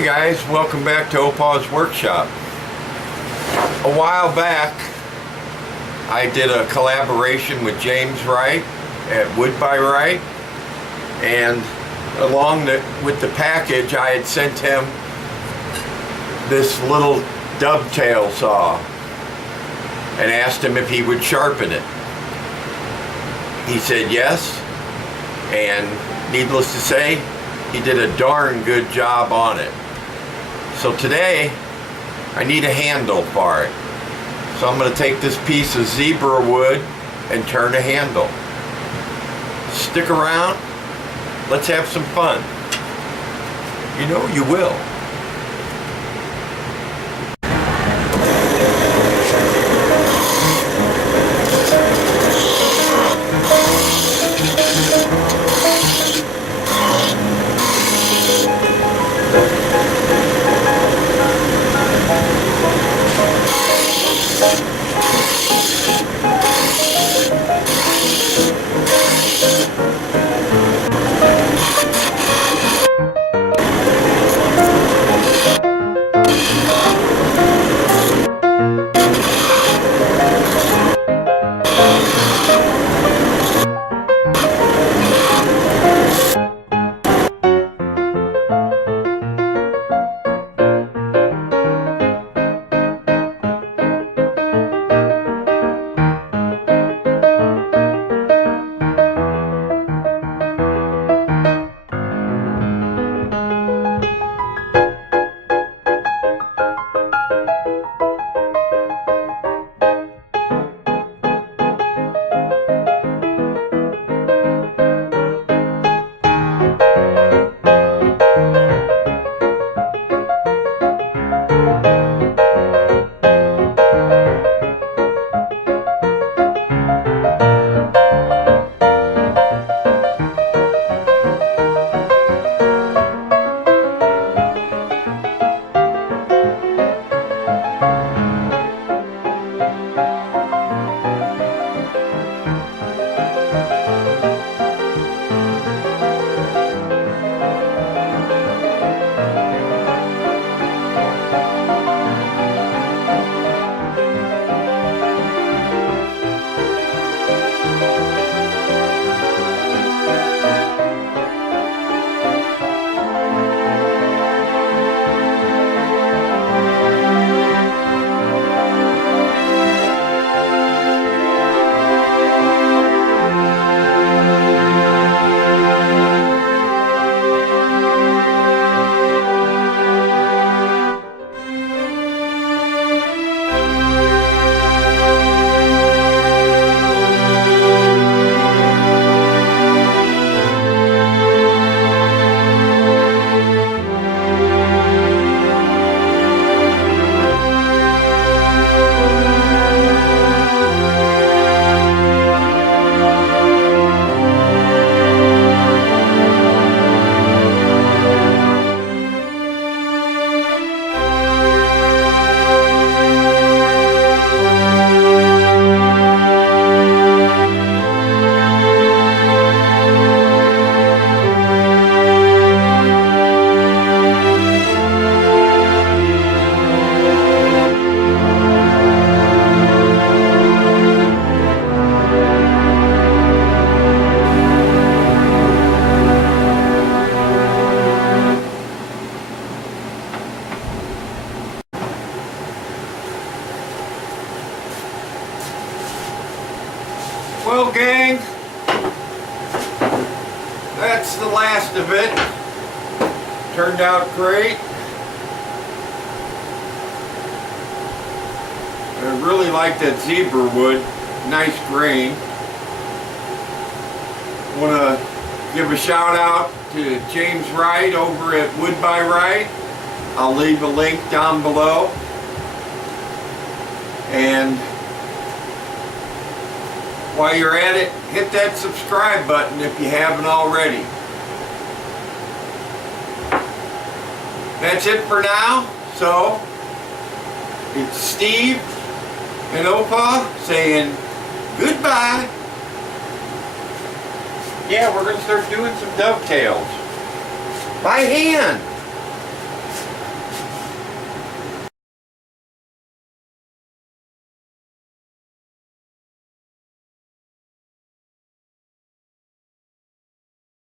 Hey guys, welcome back to Opa.s workshop. A while back I did a collaboration with James Wright at Wood by Wright, and along with the package I had sent him this little dovetail saw and asked him if he would sharpen it. He said yes, and needless to say, he did a darn good job on it. So today I need a handle for it. So I'm going to take this piece of zebra wood and turn a handle. Stick around, let's have some fun. You know you will. Well, gang, that's the last of it. Turned out great. I really like that zebra wood. Nice grain. Want to give a shout out to James Wright over at Wood by Wright. I'll leave a link down below. And while you're at it, hit that subscribe button if you haven't already. That's it for now. So, it's Steve and Opa saying goodbye. Yeah, we're going to start doing some dovetails by hand.